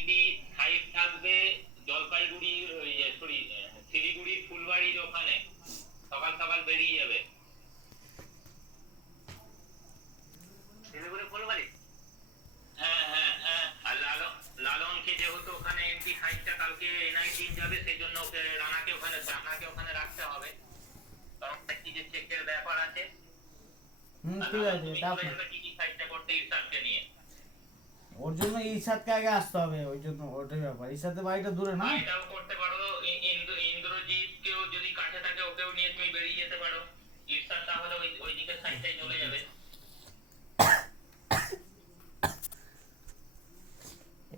Entry site থাকবে Jalpaiguri, sorry শিলিগুড়ির ফুলবাড়ির ওখানে। সকাল সকাল বেরিয়ে যাবে শিলিগুড়ি ফুলবাড়ি। হ্যাঁ হ্যাঁ হ্যাঁ, আর লালনকে যেহেতু ওখানে এন্ট্রি সাইটটা কালকে এনআই টিম যাবে, সেই জন্য ওকে রানাকে ওখানে রাখতে হবে, কারণ কি যে চেকের ব্যাপার আছে। ঠিক আছে, কি কি সাইটটা করতে ইরশাদকে নিয়ে, ওর জন্য ঈশাদকে আগে আসতে হবে, ওই জন্য ওটাই ব্যাপার। ঈশাদের বাড়িটা দূরে না? এটাও করতে পারো। ইন্দ্রজিৎকেও যদি কাছে থাকে ওকেও নিয়ে তুমি বেরিয়ে যেতে পারো। ইরশাদ তাহলে ওই দিকের সাইডটাই চলে যাবে।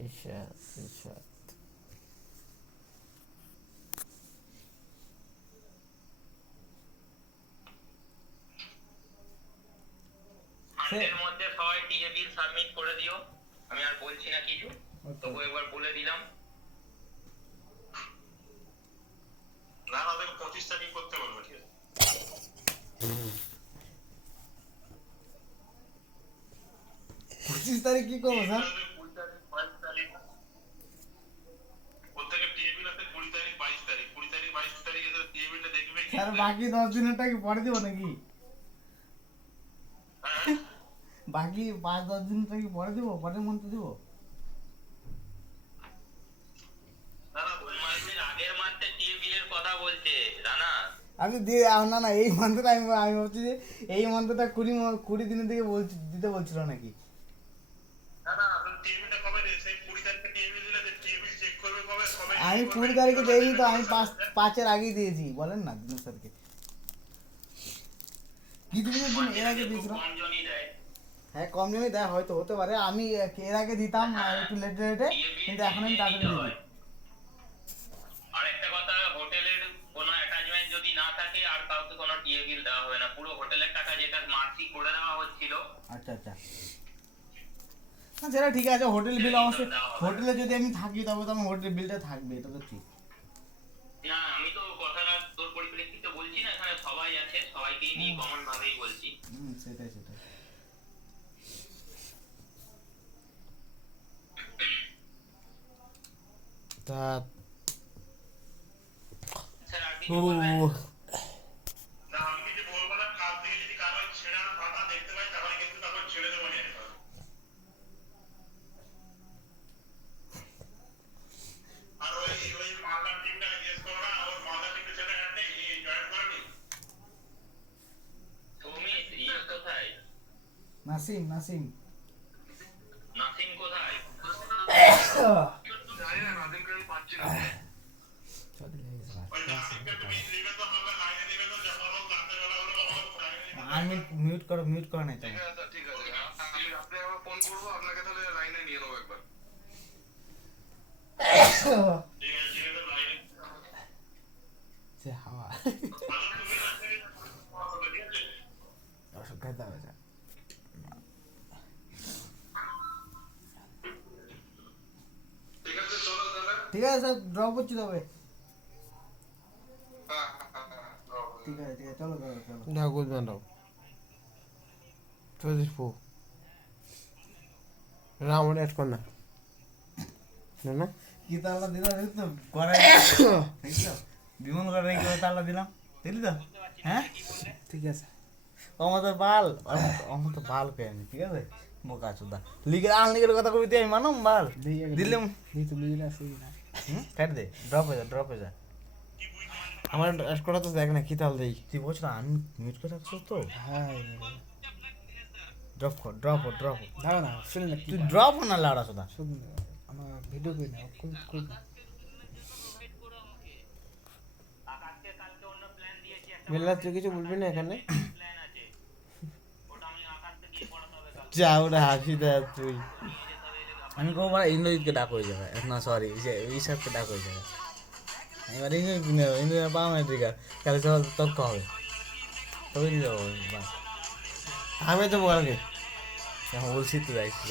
ঈশাদ ঈশাদ এর মধ্যে সবাই টিএ বিল সাবমিট করে দিও। আমি আর বলছি না কিছু, তবু একবার বলে দিলাম। না আমাদের 25 তারিখ করতে বলবো, ঠিক আছে? 25 তারিখ কি করবো স্যার? স্যার বাকি 10 দিনেরটা কি পরে দিব নাকি? বাকি 5-10 দিনটা কি পরে দিব, পরের মন্থে দিব? আগের মাসে টিএ বিলের কথা বলছে রানা। আমি দিয়ে না না, এই মান্থটা আমি ভাবছি যে এই মান্থটা 20 দিনের দিকে দিতে বলছিল নাকি। আমি 20 তারিখে দেইনি তো, আমি 5-এর আগেই দিয়েছি। বলেন না দিন স্যারকে কি দিনের দিন এর আগে দিয়েছিলাম। হ্যাঁ কম জনই দেয়, হয়তো হতে পারে। আমি এর আগে দিতাম একটু লেটে লেটে, কিন্তু এখন আমি তাড়াতাড়ি দিয়ে দিই। আর একটা কথা, হোটেলের কোনো অ্যাটাচমেন্ট যদি না থাকে আর কাউকে কোনো টিএ বিল দেওয়া হবে না। পুরো হোটেলের টাকা যেটা মার্সি করে দেওয়া হচ্ছিল। আচ্ছা আচ্ছা, না সেটা ঠিক আছে। হোটেল বিল অবশ্যই, হোটেলে যদি আমি থাকি তবে তো আমার হোটেল বিলটা থাকবে, এটা তো ঠিক। না আমি তো কথাটা তোর পরিপ্রেক্ষিতে বলছি না, এখানে সবাই আছে, সবাইকেই নিয়ে কমন ভাবেই বলছি। সেটাই সেটাই। তা স্যার আর কিছু বলবেন? নাসিম নাসিম নাসিম কোথায়? আমি মিউট করো নাই তো। ঠিক আছে, আমি রাতে আবার ফোন করবো আপনাকে, তাহলে লাইনে নিয়ে নেবো একবার। সে হাওয়া অসুখ খেতে হবে। ঠিক আছে চলো তাহলে। ঠিক আছে স্যার, ড্রপ করছি তবে। হ্যাঁ ঠিক আছে ঠিক আছে, চলো চলো চলো। না বুঝবেন না চৌধুরী পো রামন অ্যাড কর না না কি তাল্লা দিলাম তো করে, দেখছো বিমল করে কি তাল্লা দিলাম, দেখলি তো? হ্যাঁ ঠিক আছে। আমাদের বাল, আমাদের বাল পেয়ে আমি, ঠিক আছে বোকা চোদা। লিগের আনলিগের কথা কবি আমি মানম বাল দিলাম। তো লিগেল আছে না, কাট দে, ড্রপ হয়ে যা। আমার অ্যাড করা তো দেখ না কি তাল দেই। তুই বলছ না আমি মিউট করে রাখছো তো? হ্যাঁ ড্রপ দাও না শুনি না তুই ড্রপ না লাউড়া চোদা। শুনি আমার ভিডিও করি না কোন আকাশকে কালকে অন্য প্ল্যান দিয়েছি, একটা মেলা তুই কিছু বলবি না এখানে? প্ল্যান আছে, ওটা আমি আকাশকে দিয়ে পড়াতে হবে কালকে। যা ওরা হাসি দেয় তুই। আমি কব বড় ইন্দ্রজিৎকে ডাক হয়ে যাবে না, সরি ঈশাদকে ডাক হয়ে যাবে। আমি এবার ইন্দ্রজিৎ পাওয়া না ট্রিগার, কালে সব তথ্য হবে তবে নিয়ে যাবো। আমি তো বলছি বলছি তো যাইছি।